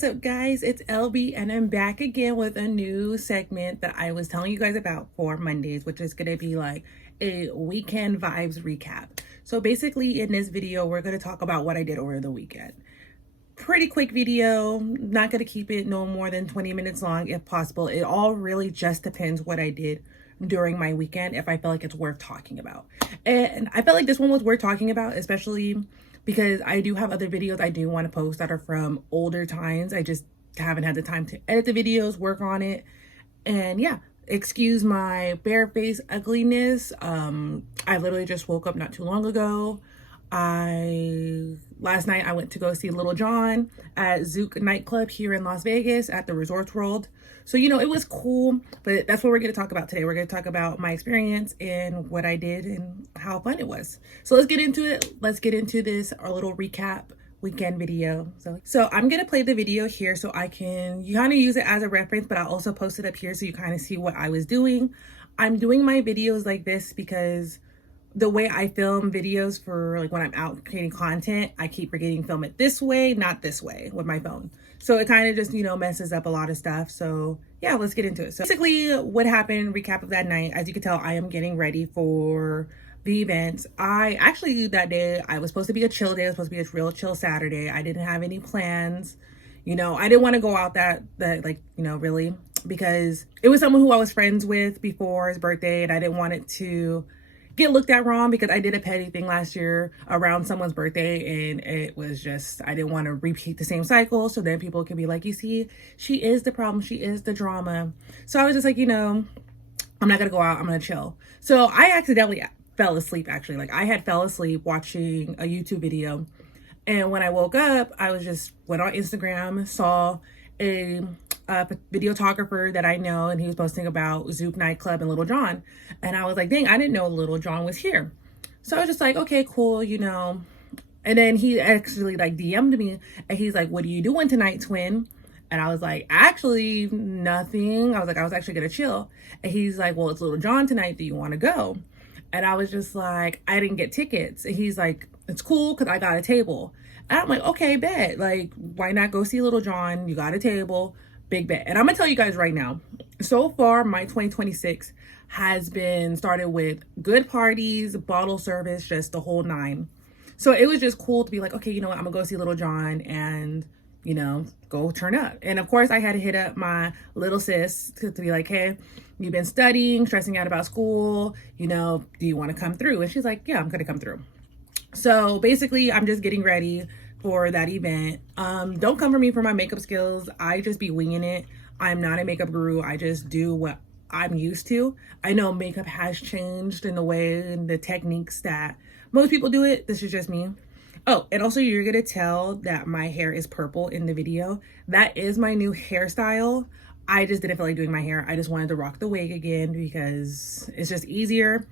What's up, guys? It's LB, and I'm back again with a new segment that I was telling you guys about for Mondays, which is going to be like a weekend vibes recap. So basically, in this video, we're going to talk about what I did over the weekend. Pretty quick video, not going to keep it no more than 20 minutes long if possible. It all really just depends what I did during my weekend, if I feel like it's worth talking about. And I felt like this one was worth talking about, especially because I do have other videos I do want to post that are from older times. I just haven't had the time to edit the videos, work on it. And yeah, excuse my bare face ugliness. I literally just woke up not too long ago. Last night I went to go see Lil Jon at Zouk Nightclub here in Las Vegas at the Resorts World. So, it was cool, but that's what we're going to talk about today. We're going to talk about my experience and what I did and how fun it was. So let's get into it. Let's get into this, our little recap weekend video. So I'm going to play the video here so I can, you kind of use it as a reference, but I'll also post it up here so you kind of see what I was doing. I'm doing my videos like this because the way I film videos for like when I'm out creating content, I keep forgetting film it this way, not this way with my phone. So it kind of just, messes up a lot of stuff. So yeah, let's get into it. So basically what happened, recap of that night, as you can tell, I am getting ready for the event. That day, I was supposed to be a chill day. It was supposed to be a real chill Saturday. I didn't have any plans. I didn't want to go out really, because it was someone who I was friends with before his birthday, and I didn't want it to get looked at wrong because I did a petty thing last year around someone's birthday, and it was just, I didn't want to repeat the same cycle. So then people can be like, you see, she is the problem. She is the drama. So I was just like, I'm not going to go out. I'm going to chill. So I accidentally fell asleep, actually. Like I had fell asleep watching a YouTube video. And when I woke up, I went on Instagram, saw a videographer that I know, and he was posting about Zouk Nightclub and Lil Jon. And I was like, dang, I didn't know Lil Jon was here. So I was just like, okay, cool, And then he actually DM'd me, and he's like, what are you doing tonight, twin? And I was like, actually, nothing. I was actually gonna chill. And he's like, well, it's Lil Jon tonight. Do you want to go? And I was just like, I didn't get tickets. And he's like, it's cool because I got a table. And I'm like, okay, bet. Like, why not go see Lil Jon? You got a table, big bet. And I'm gonna tell you guys right now, so far, my 2026 has been started with good parties, bottle service, just the whole nine. So it was just cool to be like, okay, I'm gonna go see Lil Jon and, go turn up. And of course, I had to hit up my little sis to be like, hey, you've been studying, stressing out about school, do you want to come through? And she's like, yeah, I'm gonna come through. So basically, I'm just getting ready for that event. Don't come for me for my makeup skills. I just be winging it. I'm not a makeup guru. I just do what I'm used to. I know makeup has changed in the way and the techniques that most people do it. This is just me. Oh, and also you're gonna tell that my hair is purple in the video. That is my new hairstyle. I just didn't feel like doing my hair. I just wanted to rock the wig again because it's just easier.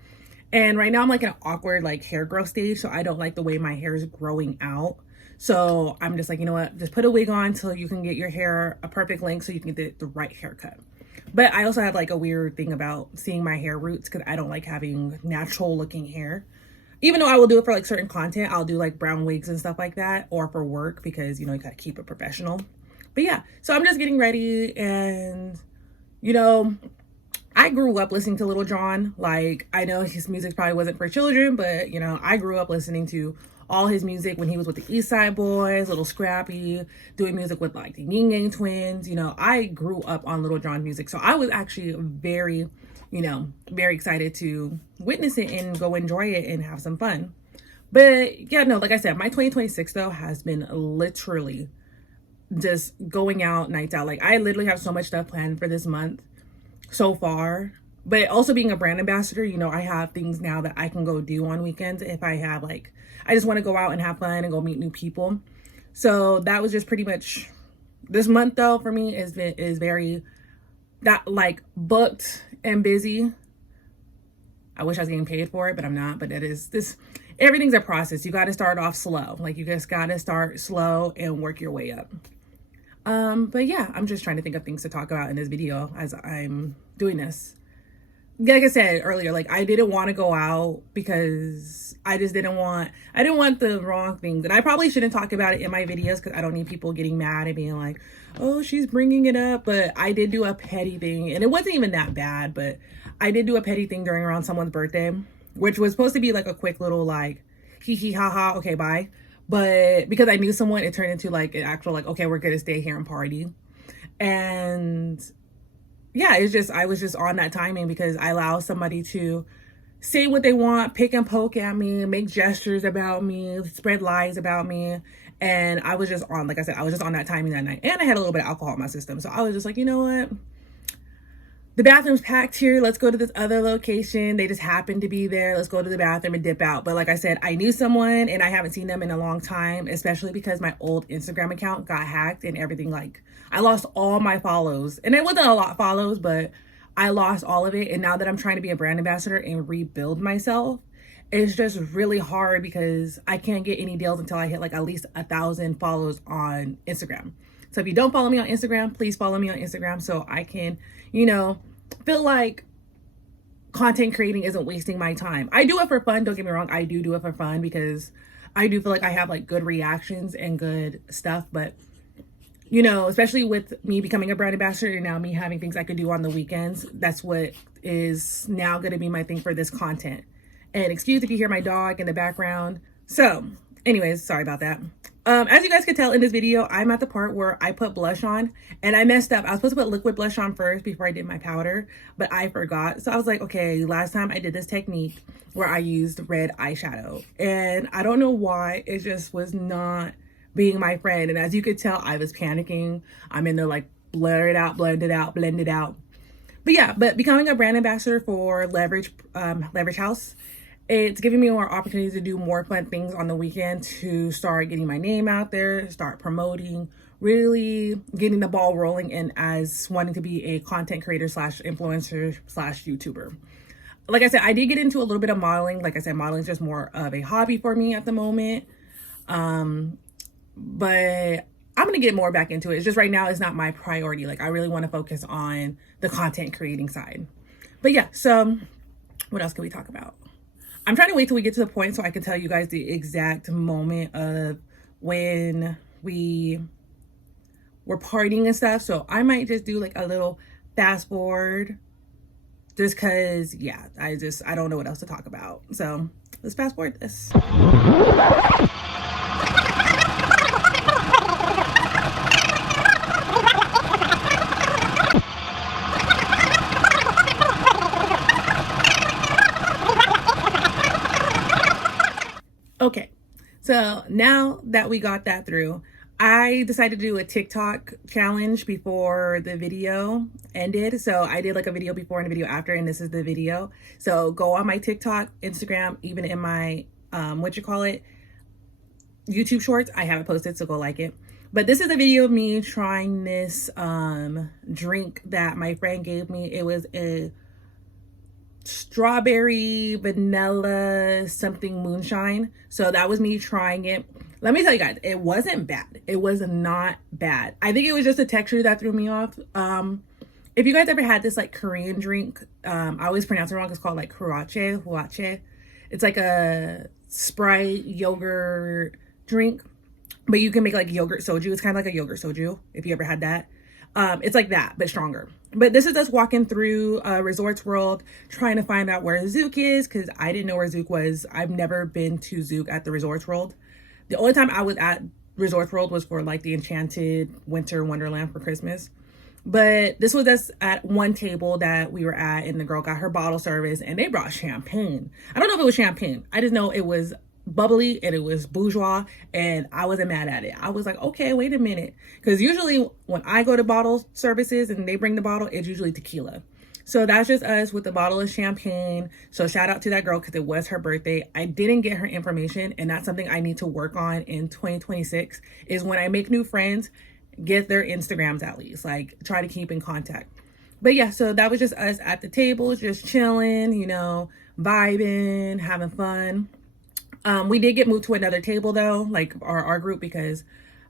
And right now I'm like in an awkward hair growth stage, so I don't like the way my hair is growing out. So I'm just like, you know what, just put a wig on till you can get your hair a perfect length so you can get the right haircut. But I also have a weird thing about seeing my hair roots because I don't like having natural looking hair. Even though I will do it for certain content, I'll do brown wigs and stuff like that, or for work because, you gotta keep it professional. But yeah, so I'm just getting ready, and, I grew up listening to Lil Jon. I know his music probably wasn't for children, but, I grew up listening to all his music when he was with the East Side Boys, Little Scrappy, doing music with the Ying Yang Twins. I grew up on Lil Jon music. So I was actually very excited to witness it and go enjoy it and have some fun. But yeah, no, like I said, my 2026 though has been literally just going out, nights out. I literally have so much stuff planned for this month so far. But also being a brand ambassador, I have things now that I can go do on weekends if I have I just want to go out and have fun and go meet new people. So that was just pretty much this month though for me is very booked and busy. I wish I was getting paid for it, but I'm not. But it is this, everything's a process. You got to start off slow. You just got to start slow and work your way up. But yeah, I'm just trying to think of things to talk about in this video as I'm doing this. like I said earlier, like I didn't want to go out because I just I didn't want the wrong things. And I probably shouldn't talk about it in my videos because I don't need people getting mad and being like, oh, she's bringing it up. But I did do a petty thing, and it wasn't even that bad, but I did do a petty thing during around someone's birthday, which was supposed to be like a quick little like hee hee ha ha, okay, bye. But because I knew someone, it turned into like an actual like, okay, we're gonna stay here and party. And yeah, it's just, I was just on that timing because I allow somebody to say what they want, pick and poke at me, make gestures about me, spread lies about me. And I was just on, like I said, I was just on that timing that night. And I had a little bit of alcohol in my system. So I was just like, you know what? The bathroom's packed here. Let's go to this other location. They just happened to be there. Let's go to the bathroom and dip out. But like I said, I knew someone and I haven't seen them in a long time, especially because my old Instagram account got hacked and everything. Like I lost all my follows, and it wasn't a lot of follows, but I lost all of it. And now that I'm trying to be a brand ambassador and rebuild myself, it's just really hard because I can't get any deals until I hit like at least 1,000 follows on Instagram. So if you don't follow me on Instagram, please follow me on Instagram so I can, you know, feel like content creating isn't wasting my time. I do it for fun. Don't get me wrong. I do it for fun because I do feel like I have like good reactions and good stuff. But, you know, especially with me becoming a brand ambassador and now me having things I could do on the weekends, that's what is now going to be my thing for this content. And excuse if you hear my dog in the background. So anyways, sorry about that. As you guys can tell in this video, I'm at the part where I put blush on and I messed up. I was supposed to put liquid blush on first before I did my powder, but I forgot. So I was like, okay, last time I did this technique where I used red eyeshadow and I don't know why it just was not being my friend. And as you could tell, I was panicking. I'm in there like blur it out, blend it out, blend it out. But yeah, but becoming a brand ambassador for Leverage House, it's giving me more opportunities to do more fun things on the weekend, to start getting my name out there, start promoting, really getting the ball rolling, and as wanting to be a content creator slash influencer slash YouTuber. Like I said, I did get into a little bit of modeling. Like I said, modeling is just more of a hobby for me at the moment. But I'm going to get more back into it. It's just right now it's not my priority. Like I really want to focus on the content creating side. But yeah, so what else can we talk about? I'm trying to wait till we get to the point so I can tell you guys the exact moment of when we were partying and stuff. So I might just do like a little fast forward just because, yeah, I don't know what else to talk about. So let's fast forward this. Okay, so now that we got that through, I decided to do a TikTok challenge before the video ended. So I did like a video before and a video after, and this is the video. So go on my TikTok, Instagram, even in my, YouTube shorts. I have it posted, so go like it. But this is a video of me trying this drink that my friend gave me. It was a strawberry vanilla something moonshine. So that was me trying it. Let me tell you guys, it wasn't bad. It was not bad. I think it was just the texture that threw me off. If you guys ever had this like Korean drink, I always pronounce it wrong. It's called like huache. It's like a Sprite yogurt drink, but you can make like yogurt soju. It's kind of like a yogurt soju if you ever had that. It's like that, but stronger. But this is us walking through Resorts World, trying to find out where Zouk is, because I didn't know where Zouk was. I've never been to Zouk at the Resorts World. The only time I was at Resorts World was for like the Enchanted Winter Wonderland for Christmas. But this was us at one table that we were at, and the girl got her bottle service, and they brought champagne. I don't know if it was champagne. I just know it was bubbly and it was bourgeois, and I wasn't mad at it. I was like, okay, wait a minute, because usually when I go to bottle services and they bring the bottle, it's usually tequila. So that's just us with the bottle of champagne. So shout out to that girl because it was her birthday. I didn't get her information, and that's something I need to work on in 2026, is when I make new friends, get their Instagrams at least, like try to keep in contact. But yeah, so that was just us at the table, just chilling, you know, vibing, having fun. We did get moved to another table though, like our group, because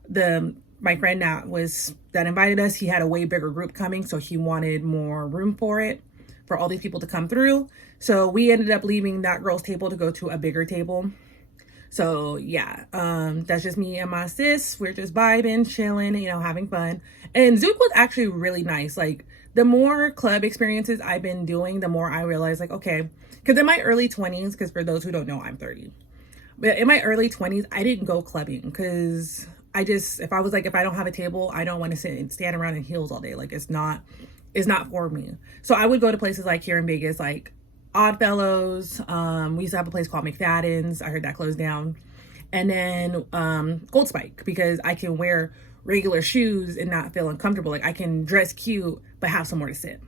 my friend that invited us, he had a way bigger group coming, so he wanted more room for it. for all these people to come through. So we ended up leaving that girl's table to go to a bigger table. So yeah, that's just me and my sis. We're just vibing, chilling, you know, having fun. And Zouk was actually really nice. Like, the more club experiences I've been doing, the more I realize, like, okay, because in my early 20s, because for those who don't know, I'm 30. But in my early 20s, I didn't go clubbing because if I don't have a table, I don't want to sit and stand around in heels all day. Like, it's not for me. So I would go to places like here in Vegas, like Oddfellows. We used to have a place called McFadden's. I heard that closed down. And then Gold Spike, because I can wear regular shoes and not feel uncomfortable. Like, I can dress cute but have somewhere to sit.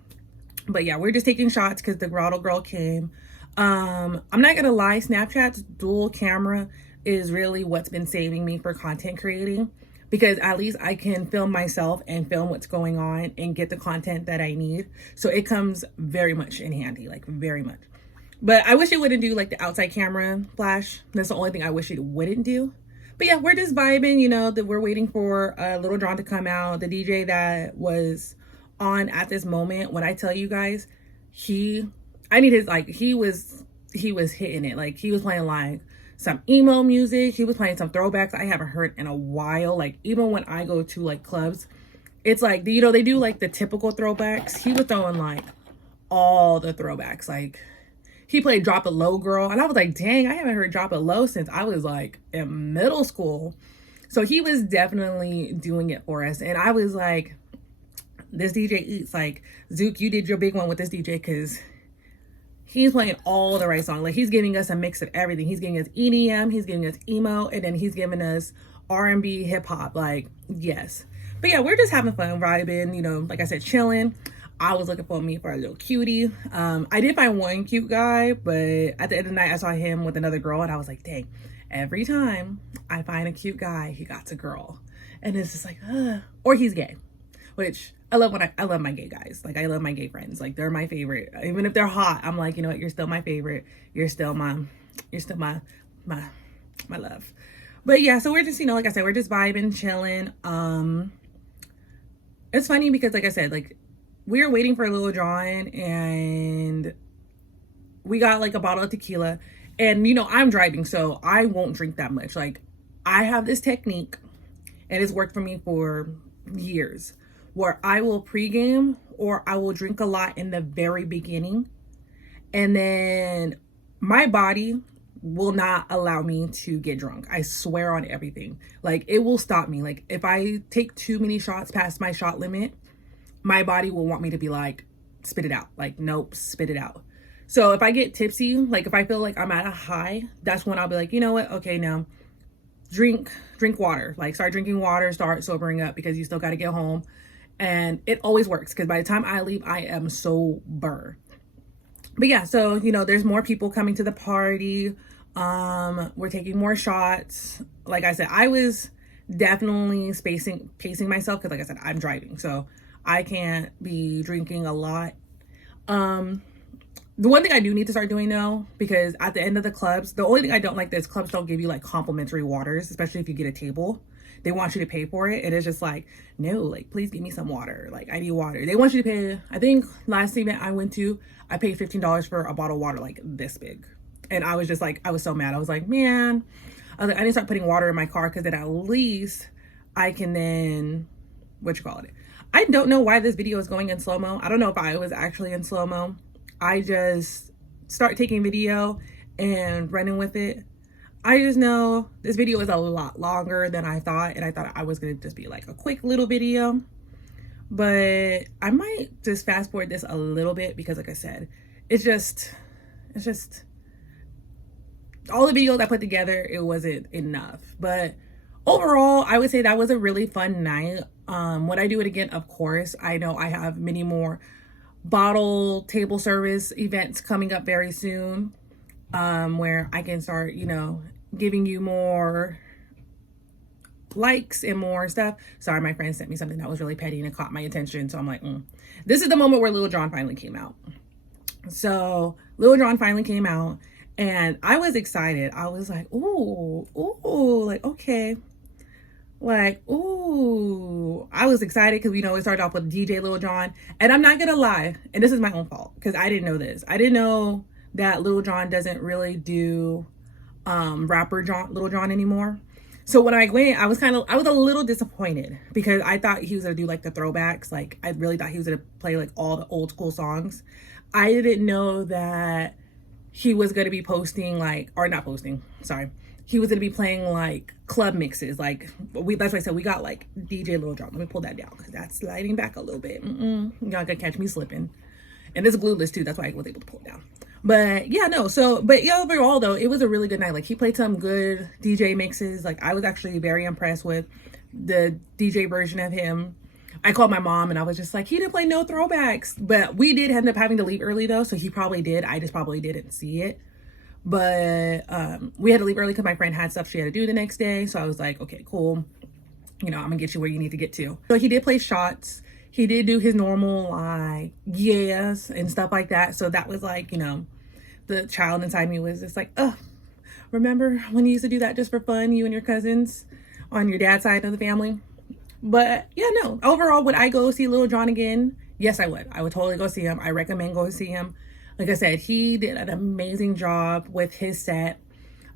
But yeah, we're just taking shots because the grotto girl came. I'm not gonna lie, Snapchat's dual camera is really what's been saving me for content creating, because at least I can film myself and film what's going on and get the content that I need. So it comes very much in handy, like very much. But I wish it wouldn't do like the outside camera flash. That's the only thing I wish it wouldn't do. But yeah, we're just vibing, you know, that we're waiting for Lil Jon to come out. The DJ that was on at this moment, when I tell you guys, he was hitting it. Like, he was playing like some emo music. He was playing some throwbacks I haven't heard in a while. Like, even when I go to like clubs, it's like, you know, they do like the typical throwbacks. He was throwing like all the throwbacks. Like, he played Drop It Low Girl. And I was like, dang, I haven't heard Drop It Low since I was like in middle school. So he was definitely doing it for us. And I was like, this DJ eats. Like, Zouk, you did your big one with this DJ, because he's playing all the right songs. Like, he's giving us a mix of everything. He's giving us EDM, he's giving us emo, and then he's giving us R&B, hip hop. Like, yes. But yeah, we're just having fun, vibing, you know, like I said, chilling. I was looking for a little cutie. I did find one cute guy, but at the end of the night, I saw him with another girl, and I was like, dang, every time I find a cute guy, he got a girl. And it's just like, or he's gay, which I love I love my gay guys. Like, I love my gay friends. Like, they're my favorite. Even if they're hot, I'm like, you know what? You're still my favorite. You're still my love. But yeah, so we're just, you know, like I said, we're just vibing, chilling. It's funny because, like I said, like, we were waiting for Lil Jon, and we got like a bottle of tequila, and you know, I'm driving, so I won't drink that much. Like, I have this technique, and it's worked for me for years, where I will pregame, or I will drink a lot in the very beginning, and then my body will not allow me to get drunk. I swear on everything. Like, it will stop me. Like, if I take too many shots past my shot limit, my body will want me to be like, spit it out. Like, nope, spit it out. So if I get tipsy, like if I feel like I'm at a high, that's when I'll be like, you know what? Okay, now drink water. Like, start drinking water, start sobering up, because you still got to get home. And it always works, because by the time I leave, I am sober. But yeah, so, you know, there's more people coming to the party. We're taking more shots. Like I said, I was definitely pacing myself, because like I said, I'm driving, so I can't be drinking a lot. The one thing I do need to start doing though, because at the end of the clubs, the only thing I don't like is clubs don't give you like complimentary waters, especially if you get a table. They want you to pay for it, and it's just like, no, like, please give me some water. Like, I need water. They want you to pay. I think last event I went to, I paid $15 for a bottle of water like this big. And I was just like, I was so mad. I was like, man, I need to start putting water in my car, because then at least I can then, I don't know why this video is going in slow-mo. I don't know if I was actually in slow-mo. I just start taking video and running with it. I just know this video is a lot longer than I thought, and I thought I was going to just be like a quick little video. But I might just fast forward this a little bit, because like I said, it's just all the videos I put together, it wasn't enough. But overall, I would say that was a really fun night. Would I do it again? Of course. I know I have many more bottle table service events coming up very soon, where I can start, you know, giving you more likes and more stuff. Sorry, my friend sent me something that was really petty and it caught my attention. So I'm like, This is the moment where Lil Jon finally came out. So Lil Jon finally came out, and I was excited. I was like, ooh, like, okay. Like, ooh, I was excited because, you know, it started off with DJ Lil Jon. And I'm not going to lie, and this is my own fault because I didn't know this. I didn't know that Lil Jon doesn't really do Lil Jon anymore. So when I went, I was a little disappointed because I thought he was going to do like the throwbacks. Like, I really thought he was going to play like all the old school songs. I didn't know that he was going to be posting like, or not posting, sorry. He was going to be playing like club mixes. Like that's why I said we got like DJ Lil Jon. Let me pull that down because that's sliding back a little bit. Y'all gonna catch me slipping. And it's glueless too. That's why I was able to pull it down. But yeah, no. So, but yeah, overall though, it was a really good night. Like he played some good DJ mixes. Like I was actually very impressed with the DJ version of him. I called my mom and I was just like, he didn't play no throwbacks. But we did end up having to leave early though. So he probably did. I just probably didn't see it. But we had to leave early because my friend had stuff she had to do the next day. So I was like, okay, cool. You know, I'm gonna get you where you need to get to. So he did play shots. He did do his normal like yes and stuff like that. So that was like, you know, the child inside me was just like, oh, remember when you used to do that just for fun, you and your cousins on your dad's side of the family? But yeah, no. Overall, would I go see Lil Jon again? Yes, I would. I would totally go see him. I recommend going to see him. Like I said, he did an amazing job with his set.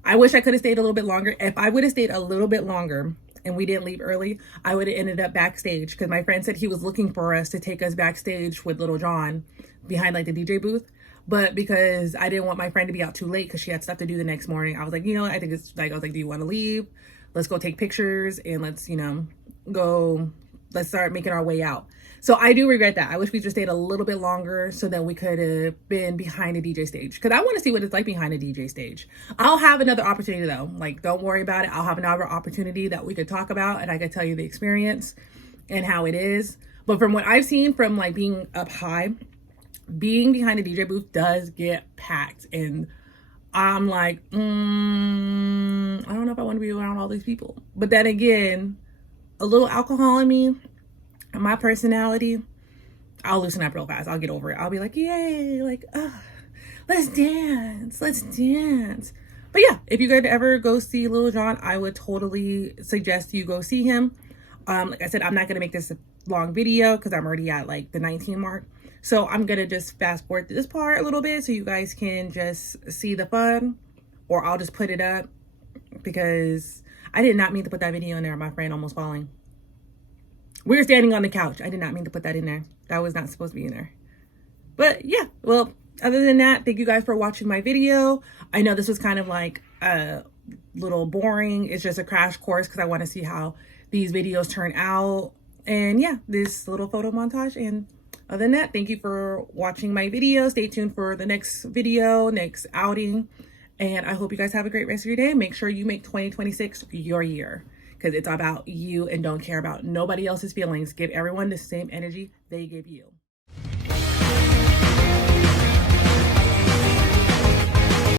I wish I could have stayed a little bit longer. If I would have stayed a little bit longer and we didn't leave early, I would have ended up backstage because my friend said he was looking for us to take us backstage with Lil Jon behind like the DJ booth. But because I didn't want my friend to be out too late because she had stuff to do the next morning, I was like, you know, I think it's like, I was like, do you want to leave? Let's go take pictures and let's, you know, let's start making our way out. So I do regret that. I wish we just stayed a little bit longer so that we could have been behind a DJ stage. Because I want to see what it's like behind a DJ stage. I'll have another opportunity though. Like, don't worry about it. I'll have another opportunity that we could talk about and I could tell you the experience and how it is. But from what I've seen from like being up high, being behind a DJ booth does get packed. And I'm like, I don't know if I want to be around all these people. But then again, a little alcohol in me, and my personality, I'll loosen up real fast. I'll get over it. I'll be like, yay, like, let's dance. But yeah, if you could ever go see Lil Jon, I would totally suggest you go see him. Like I said, I'm not going to make this a long video because I'm already at like the 19 mark. So I'm going to just fast forward this part a little bit so you guys can just see the fun, or I'll just put it up because I did not mean to put that video in there. My friend almost falling. We were standing on the couch. I did not mean to put that in there. That was not supposed to be in there. But yeah, well, other than that, thank you guys for watching my video. I know this was kind of like a little boring. It's just a crash course because I want to see how these videos turn out. And yeah, this little photo montage. And other than that, thank you for watching my video. Stay tuned for the next video, next outing. And I hope you guys have a great rest of your day. Make sure you make 2026 your year. Because it's about you and don't care about nobody else's feelings. Give everyone the same energy they give you.